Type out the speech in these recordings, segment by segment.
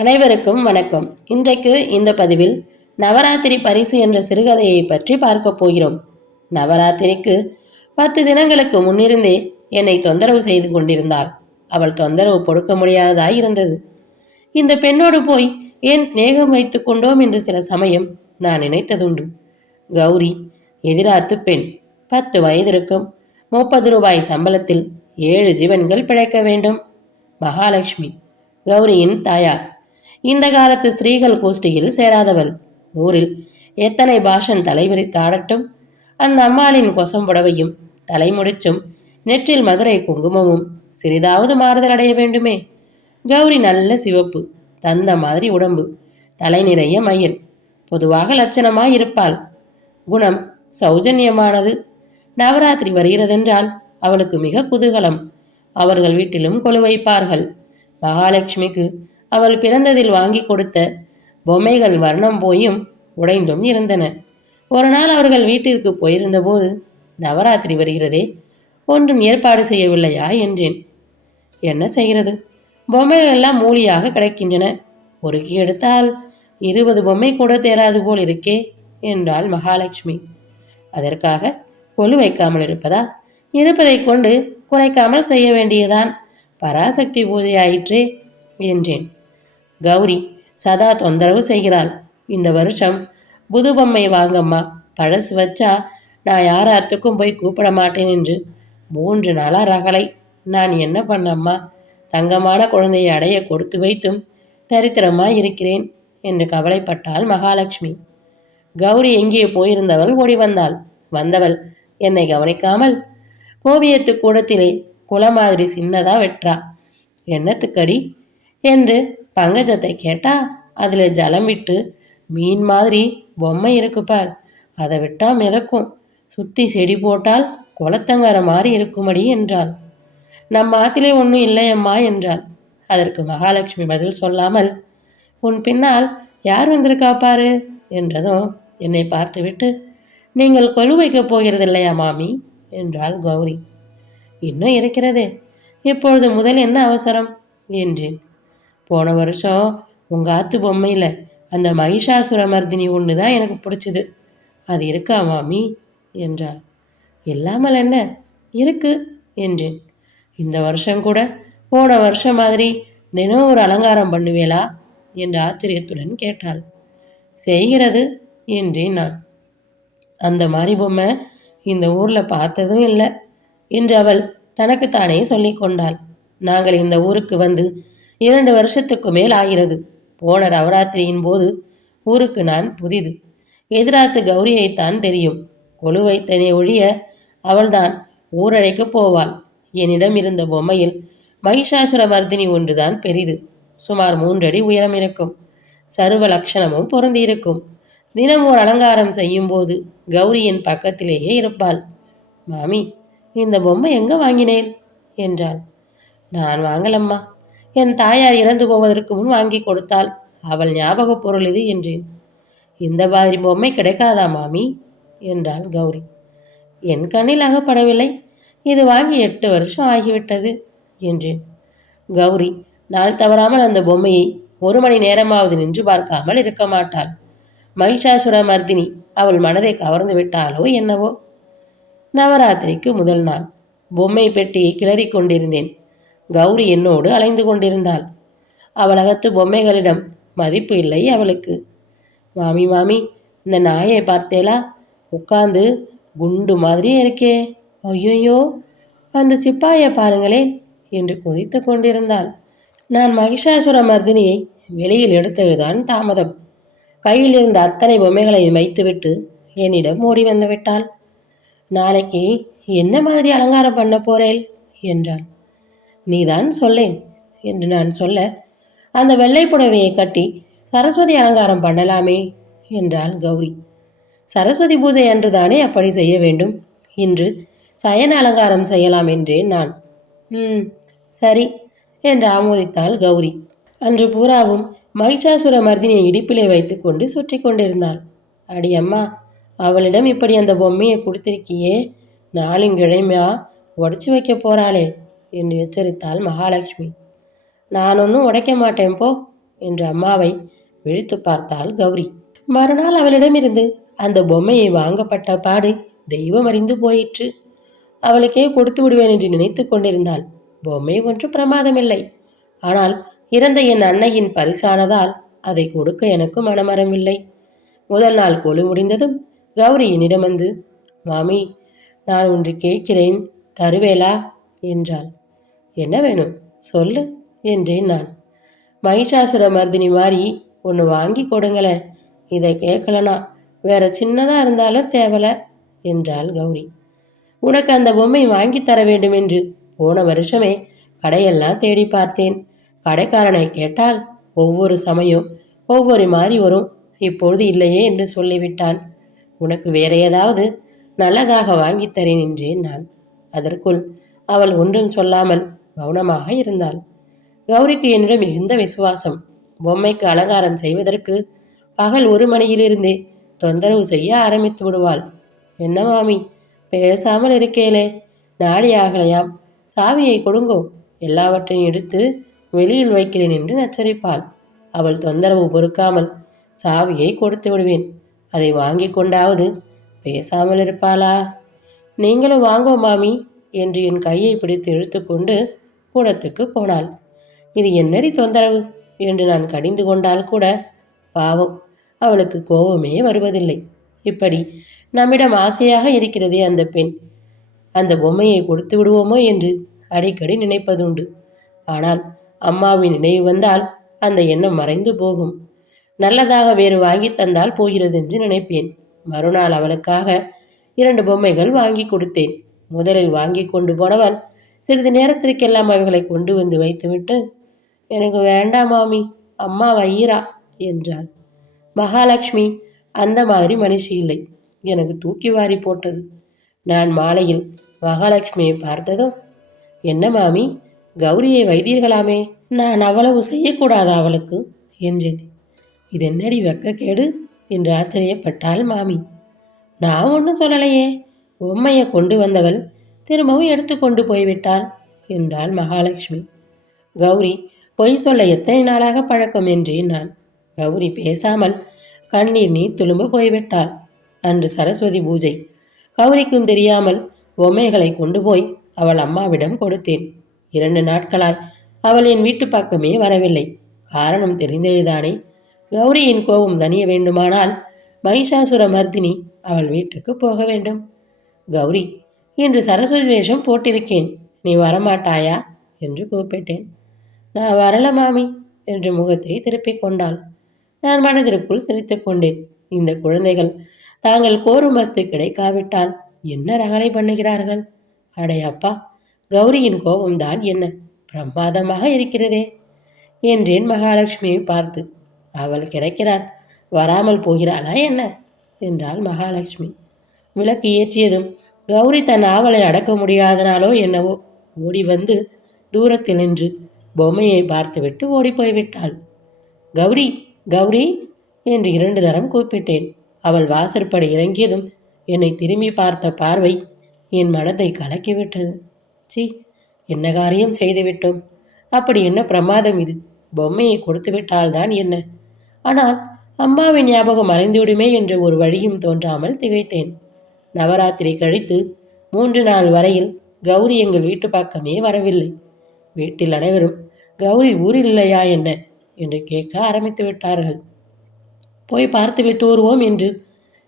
அனைவருக்கும் வணக்கம். இன்றைக்கு இந்த பதிவில் நவராத்திரி பரிசு என்ற சிறுகதையை பற்றி பார்க்க போகிறோம். நவராத்திரிக்கு 10 தினங்களுக்கு முன்னிருந்தே என்னை தொந்தரவு செய்து கொண்டிருந்தாள். அவள் தொந்தரவு பொறுக்க முடியாததாய் இருந்தது. இந்த பெண்ணோடு போய் ஏன் சிநேகம் வைத்து கொண்டோம் என்று சில சமயம் நான் நினைத்ததுண்டு. கௌரி எதிராத்து பெண், 10 வயது இருக்கும், 30 ரூபாய் சம்பளத்தில் 7 ஜீவன்கள் பிழைக்க வேண்டும். மகாலட்சுமி கௌரியின் தாயார். இந்த காலத்து ஸ்திரீகள் கோஷ்டியில் சேராதவள். ஊரில் எத்தனை பாஷன் தலைவிரித்தாடட்டும், அந்த அம்மாளின் கொசம் புடவையும் தலைமுடிச்சும் நெற்றில் மதுரை குங்குமமும் சிறிதாவது மாறுதல் அடைய வேண்டுமே. கௌரி நல்ல சிவப்பு, தந்த மாதிரி உடம்பு, தலை நிறைய மயிர், பொதுவாக லட்சணமாய் இருப்பாள். குணம் சௌஜன்யமானது. நவராத்திரி வருகிறதென்றால் அவளுக்கு மிக குதூகலம். அவர்கள் வீட்டிலும் கொலு வைப்பார்கள். மகாலட்சுமிக்கு அவள் பிறந்ததில் வாங்கி கொடுத்த பொம்மைகள் வர்ணம் போயும் உடைந்தும் இருந்தன. ஒரு நாள் அவர்கள் வீட்டிற்கு போயிருந்த போது, நவராத்திரி வருகிறதே, ஒன்றும் ஏற்பாடு செய்யவில்லையா என்றேன். என்ன செய்கிறது, பொம்மைகள் எல்லாம் மூலியாக கிடைக்கின்றன. பொறுக்கி எடுத்தால் 20 பொம்மை கூட தேராது போல் இருக்கே என்றாள் மகாலட்சுமி. அதற்காக கொலு வைக்காமல் இருப்பதா? இருப்பதை கொண்டு குறைக்காமல் செய்ய வேண்டியதான். பராசக்தி பூஜை ஆயிற்றே என்றேன். கௌரி சதா தொந்தரவு செய்கிறாள். இந்த வருஷம் புது பொம்மை வாங்கம்மா, பழசு வச்சா நான் யாராத்துக்கும் போய் கூப்பிட மாட்டேன் என்று 3 நாளா ரகளை. நான் என்ன பண்ணம்மா? தங்கமான குழந்தையை அடைய கொடுத்து வைத்தும் தரித்திரமாய் இருக்கிறேன் என்று கவலைப்பட்டாள் மகாலட்சுமி. கௌரி எங்கே போயிருந்தவள் ஓடி வந்தாள். வந்தவள் என்னை கவனிக்காமல் கோவியத்து கூடத்திலே குல மாதிரி சின்னதா வெற்றா. என்னத்துக்கடி என்று பங்கஜத்தை கேட்டா, அதில் ஜலம் விட்டு மீன் மாதிரி பொம்மை இருக்கு பார், அதை விட்டா மிதக்கும், சுற்றி செடி போட்டால் குளத்தங்கர மாதிரி இருக்குமடி என்றாள். நம்ம ஆத்திலே ஒன்றும் இல்லையம்மா என்றாள். அதற்கு மகாலட்சுமி பதில் சொல்லாமல், உன் பின்னால் யார் வந்திருக்கா பாரு என்றதும் என்னை பார்த்துவிட்டு, நீங்கள் கொலு வைக்கப் போகிறதில்லையா மாமி என்றாள் கௌரி. இன்னும் இருக்கிறதே, இப்பொழுது முதல் என்ன அவசரம் என்றேன். போன வருஷம் உங்கள் ஆத்து பொம்மையில் அந்த மகிஷாசுர மர்தினி ஒன்று தான் எனக்கு பிடிச்சிது, அது இருக்கா மாமி என்றாள். இல்லாமல் என்ன இருக்கு என்றேன். இந்த வருஷம் கூட போன வருஷம் மாதிரி தினம் ஒரு அலங்காரம் பண்ணுவேளா என்று ஆச்சரியத்துடன் கேட்டாள். செய்கிறது என்றேன் நான். அந்த மாதிரி பொம்மை இந்த ஊரில் பார்த்ததும் இல்லை என்று அவள் தனக்குத்தானே சொல்லி கொண்டாள். நாங்கள் இந்த ஊருக்கு வந்து 2 வருஷத்துக்கு மேல் ஆகிறது. போன நவராத்திரியின் போது ஊருக்கு நான் புதிது. எதிராத்து கௌரியைத்தான் தெரியும். கொலு வைத்தனே ஒழிய அவள்தான் ஊரழைக்க போவாள். என்னிடம் இருந்த பொம்மையில் மகிஷாசுர மர்தினி ஒன்றுதான் பெரிது. சுமார் 3 அடி உயரம் இருக்கும். சர்வ லட்சணமும் பொருந்தியிருக்கும். தினம் ஒரு அலங்காரம் செய்யும் போது கௌரியின் பக்கத்திலேயே இருப்பாள். மாமி, இந்த பொம்மை எங்கே வாங்கினேன் என்றாள். நான் வாங்கலம்மா, என் தாயார் இறந்து போவதற்கு முன் வாங்கி கொடுத்தாள். அவள் ஞாபக பொருள் இது என்றேன். இந்த மாதிரி பொம்மை கிடைக்காதா மாமி என்றாள் கௌரி. என் கண்ணில் அகப்படவில்லை. இது வாங்கி 8 வருஷம் ஆகிவிட்டது என்றேன். கௌரி நாள் தவறாமல் அந்த பொம்மையை 1 மணி நேரமாவது நின்று பார்க்காமல் இருக்க மாட்டாள். மகிஷாசுர மர்தினி அவள் மனதை கவர்ந்து விட்டாளோ என்னவோ. நவராத்திரிக்கு முதல் நாள் பொம்மை பெட்டியை கிளறி கொண்டிருந்தேன். கௌரி என்னோடு அலைந்து கொண்டிருந்தாள். அவள் அகத்து பொம்மைகளிடம் மதிப்பு இல்லை அவளுக்கு. மாமி மாமி, இந்த நாயை பார்த்தேலா, உட்காந்து குண்டு மாதிரியே இருக்கே, ஐயோயோ அந்த சிப்பாயை பாருங்களேன் என்று கொதித்து கொண்டிருந்தாள். நான் மகிஷாசுர மர்தினியை வெளியில் எடுத்ததுதான் தாமதம். கையில் இருந்த அத்தனை பொம்மைகளை வைத்துவிட்டு என்னிடம் ஓடி வந்து விட்டாள். நாளைக்கு என்ன மாதிரி அலங்காரம் பண்ண போறேன் என்றாள். நீதான் சொல்லேன் என்று நான் சொல்ல, அந்த வெள்ளை புடவையை கட்டி சரஸ்வதி அலங்காரம் பண்ணலாமே என்றாள் கௌரி. சரஸ்வதி பூஜை அன்று தானே அப்படி செய்ய வேண்டும். இன்று சயன அலங்காரம் செய்யலாம் என்றேன் நான். சரி என்று ஆமோதித்தாள் கௌரி. அன்று பூராவும் மகிஷாசுர மர்தினியை இடுப்பிலே வைத்து கொண்டு சுற்றி கொண்டிருந்தாள். அடி அம்மா, அவளிடம் இப்படி அந்த பொம்மையை கொடுத்திருக்கியே, நாளுங்கிழமையா உடச்சி வைக்க போறாளே என்று எச்சரித்தாள் மகாலட்சுமி. நான் ஒன்றும் உடைக்க மாட்டேன் போ என்று அம்மாவை விழித்து பார்த்தாள் கௌரி. மறுநாள் அவளிடமிருந்து அந்த பொம்மையை வாங்கப்பட்ட பாடு தெய்வம் அறிந்து போயிற்று. அவளுக்கே கொடுத்து விடுவேன் என்று நினைத்து கொண்டிருந்தாள். பொம்மை ஒன்று பிரமாதமில்லை. ஆனால் இறந்த என் அன்னையின் பரிசானதால் அதை கொடுக்க எனக்கு மனமரமில்லை. முதல் நாள் கொலு முடிந்ததும் கௌரி என்னிடம் வந்து, மாமி, நான் ஒன்று கேட்கிறேன், தருவேலா என்றாள். என்ன வேணும் சொல்லு என்றேன் நான். மகிஷாசுர மர்தினி மாதிரி ஒன்று வாங்கி கொடுங்களே, இதை கேட்கலனா வேற சின்னதாக இருந்தாலும் தேவல என்றாள் கௌரி. உனக்கு அந்த பொம்மை வாங்கி தர வேண்டும் என்று போன வருஷமே கடையெல்லாம் தேடி பார்த்தேன். கடைக்காரனை கேட்டால் ஒவ்வொரு சமயம் ஒவ்வொரு மாதிரி வரும். இப்பொழுது இல்லையே என்று சொல்லிவிட்டான். உனக்கு வேற ஏதாவது நல்லதாக வாங்கித்தரேன் என்றேன் நான். அதற்குள் அவள் ஒன்றும் சொல்லாமல் மௌனமாக இருந்தாள். கௌரிக்கு என்னிடம் மிகுந்த விசுவாசம். பொம்மைக்கு அலங்காரம் செய்வதற்கு பகல் 1 மணியிலிருந்தே தொந்தரவு செய்ய ஆரம்பித்து விடுவாள். என்ன மாமி, பேசாமல் இருக்கேலே, நாடி ஆகலையாம், சாவியை கொடுங்கோ, எல்லாவற்றையும் எடுத்து வெளியில் வைக்கிறேன் என்று நச்சரிப்பாள். அவள் தொந்தரவு பொறுக்காமல் சாவியை கொடுத்து விடுவேன். அதை வாங்கி கொண்டாவது பேசாமல் இருப்பாளா? நீங்களும் வாங்கோ மாமி என்று என் கையை பிடித்து இழுத்துக்கொண்டு கூடத்துக்கு போனாள். இது என்னடி தொந்தரவு என்று நான் கடிந்து கொண்டால் கூட பாவம், அவளுக்கு கோபமே வருவதில்லை. இப்படி நம்மிடம் ஆசையாக இருக்கிறதே அந்த பெண், அந்த பொம்மையை கொடுத்து விடுவோமோ என்று அடிக்கடி நினைப்பதுண்டு. ஆனால் அம்மாவின் நினைவு வந்தால் அந்த எண்ணம் மறைந்து போகும். நல்லதாக வேறு வாங்கி தந்தால் போகிறது என்று நினைப்பேன். மறுநாள் அவளுக்காக 2 பொம்மைகள் வாங்கி கொடுத்தேன். முதலில் வாங்கி கொண்டு போனவள் சிறிது நேரத்திற்கெல்லாம் அவைகளை கொண்டு வந்து வைத்துவிட்டு, எனக்கு வேண்டாம் மாமி, அம்மா வையிரா என்றாள். மகாலட்சுமி அந்த மாதிரி மனுஷி இல்லை. எனக்கு தூக்கி வாரி போட்டது. நான் மாலையில் மகாலட்சுமியை பார்த்ததும், என்ன மாமி, கௌரியை வைத்தீர்களாமே, நான் அவ்வளவு செய்யக்கூடாதா அவளுக்கு என்றேன். இதென்னடி வெக்கக்கேடு என்று ஆச்சரியப்பட்டாள் மாமி. நான் ஒன்றும் சொல்லலையே, பொம்மையை கொண்டு வந்தவள் திரும்பவும் எடுத்து கொண்டு போய்விட்டாள் என்றாள் மகாலட்சுமி. கௌரி பொய் சொல்ல எத்தனை நாளாக பழக்கம் என்றேன் நான். கௌரி பேசாமல் கண்ணீர் நீர் துளும்ப போய்விட்டாள். அன்று சரஸ்வதி பூஜை. கௌரிக்கும் தெரியாமல் பொம்மைகளை கொண்டு போய் அவள் அம்மாவிடம் கொடுத்தேன். 2 நாட்களாய் அவள் என் வீட்டு பக்கமே வரவில்லை. காரணம் தெரிந்ததுதானே. கௌரியின் கோபம் தணிய வேண்டுமானால் மகிஷாசுர மர்தினி அவள் வீட்டுக்கு போக வேண்டும். கௌரி, இன்று சரஸ்வதி வேஷம் போட்டிருக்கேன், நீ வரமாட்டாயா என்று கூப்பிட்டேன். நான் வரல மாமி என்று முகத்தை திருப்பிக் கொண்டாள். நான் மனதிற்குள் சிரித்து கொண்டேன். இந்த குழந்தைகள் தாங்கள் கோரும் வஸ்து கிடைக்காவிட்டால் என்ன ரகலை பண்ணுகிறார்கள்? அடையப்பா, கௌரியின் கோபம்தான் என்ன பிரமாதமாக இருக்கிறதே என்றேன் மகாலட்சுமியை பார்த்து. அவள் கிடைக்கிறாள், வராமல் போகிறாளா என்ன என்றாள் மகாலட்சுமி. விளக்கு ஏற்றியதும் கௌரி தன் ஆவலை அடக்க முடியாதனாலோ என்னவோ ஓடி வந்து தூரத்தில் நின்று பொம்மையை பார்த்துவிட்டு ஓடி போய்விட்டாள். கௌரி, கௌரி என்று 2 தரம் கூப்பிட்டேன். அவள் வாசற்படி இறங்கியதும் என்னை திரும்பி பார்த்த பார்வை என் மனதை கலக்கிவிட்டது. சி, என்ன காரியம் செய்துவிட்டோம்? அப்படி என்ன பிரமாதம் இது? பொம்மையை கொடுத்து விட்டால்தான் என்ன? ஆனால் அம்மாவின் ஞாபகம் மறைந்துவிடுமே என்ற ஒரு வழியும் தோன்றாமல் திகைத்தேன். நவராத்திரி கழித்து 3 நாள் வரையில் கௌரி எங்கள் வீட்டு பக்கமே வரவில்லை. வீட்டில் அனைவரும் கௌரி ஊரில் இல்லையா என்ன என்று கேட்க ஆரம்பித்து விட்டார்கள். போய் பார்த்து விட்டு வருவோம் என்று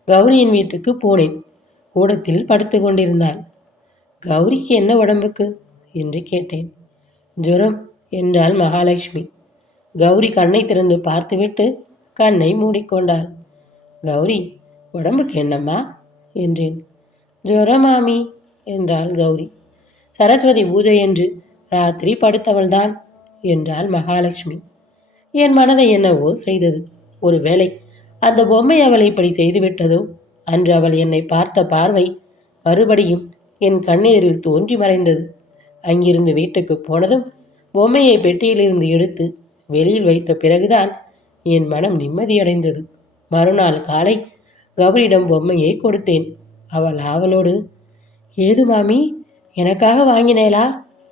கௌரியின் வீட்டுக்கு போனேன். கூடத்தில் படுத்து கொண்டிருந்தாள். கௌரிக்கு என்ன உடம்புக்கு என்று கேட்டேன். ஜுரம் என்றாள் மகாலட்சுமி. கௌரி கண்ணை திறந்து பார்த்துவிட்டு கண்ணை மூடிக்கொண்டாள். கௌரி, உடம்புக்கு என்னம்மா என்றேன். ஜுரமாமி என்றாள் கௌரி. சரஸ்வதி பூஜை என்று ராத்திரி படுத்தவள்தான் என்றாள் மகாலட்சுமி. என் மனதை என்னவோ செய்தது. ஒருவேளை அந்த பொம்மை அவளை இப்படி செய்துவிட்டதோ? அன்று அவள் என்னை பார்த்த பார்வை மறுபடியும் என் கண்ணெதிரில் தோன்றி மறைந்தது. அங்கிருந்து வீட்டுக்கு போனதும் பொம்மையை பெட்டியிலிருந்து எடுத்து வெளியில் வைத்த பிறகுதான் என் மனம் நிம்மதியடைந்தது. மறுநாள் காலை கௌரியிடம் பொம்மையை கொடுத்தேன். அவள் ஆவலோடு, ஏது மாமி, எனக்காக வாங்கினேளா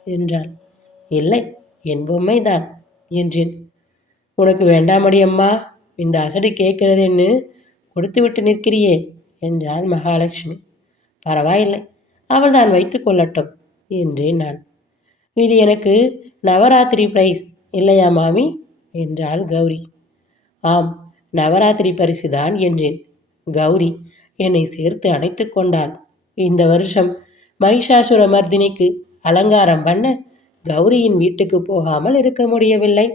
என்றாள். இல்லை, என் பொம்மைதான் என்றேன். உனக்கு வேண்டாமடி அம்மா, இந்த அசடு கேட்கிறதுன்னு கொடுத்து விட்டு நிற்கிறியே என்றாள் மகாலட்சுமி. பரவாயில்லை, அவள் தான் வைத்து கொள்ளட்டும் என்றேன் நான். இது எனக்கு நவராத்திரி பிரைஸ் இல்லையா மாமி என்றாள் கௌரி. ஆம், நவராத்திரி பரிசுதான் என்றேன். கௌரி என்னை சேர்த்து அணைத்து கொண்டாள். இந்த வருஷம் மகிஷாசுர மர்தினிக்கு அலங்காரம் பண்ண கௌரியின் வீட்டுக்கு போகாமல் இருக்க முடியவில்லை.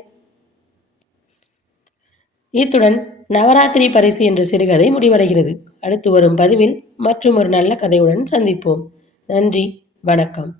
இத்துடன் நவராத்திரி பரிசு என்ற சிறுகதை முடிவடைகிறது. அடுத்து வரும் பதிவில் மற்றும் ஒரு நல்ல கதையுடன் சந்திப்போம். நன்றி, வணக்கம்.